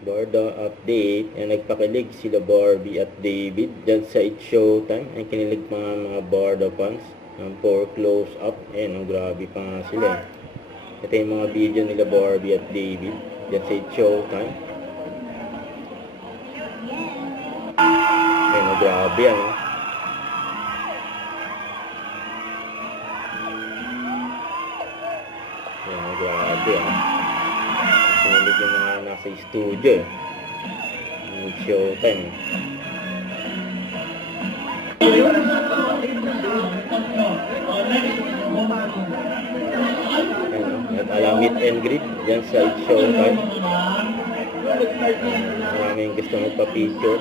Bardo update, ang nagpakilig sila Barbie at David dyan sa It's Showtime. Ang kinilig pa nga mga Bardo fans for close up. Ang grabe pa nga sila. Ito yung mga video nila Barbie at David dyan sa It's Showtime. Ang grabe ano. Ang grabe ano. Kinilig yung mga nasa studio It's Showtime. At meet and greet dyan sa It's Showtime. Maraming gusto magpa-picture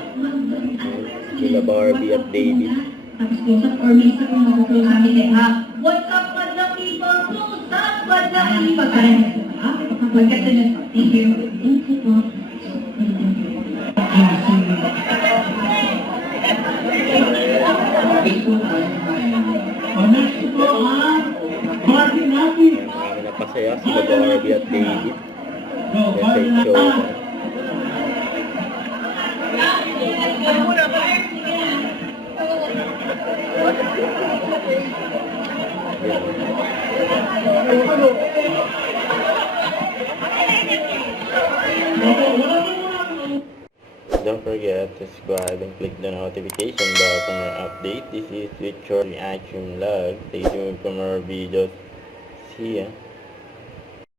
sila Barbie at David. What's up, Madla people? What's up, Madla people? Magkata na po. Thank you. Thank you po. Marami napasaya sila Barbie at David dyan sa It's Showtime. Don't forget to subscribe and click the notification bell for more updates. This is with short reaction vlog. Stay tuned for more videos. See ya.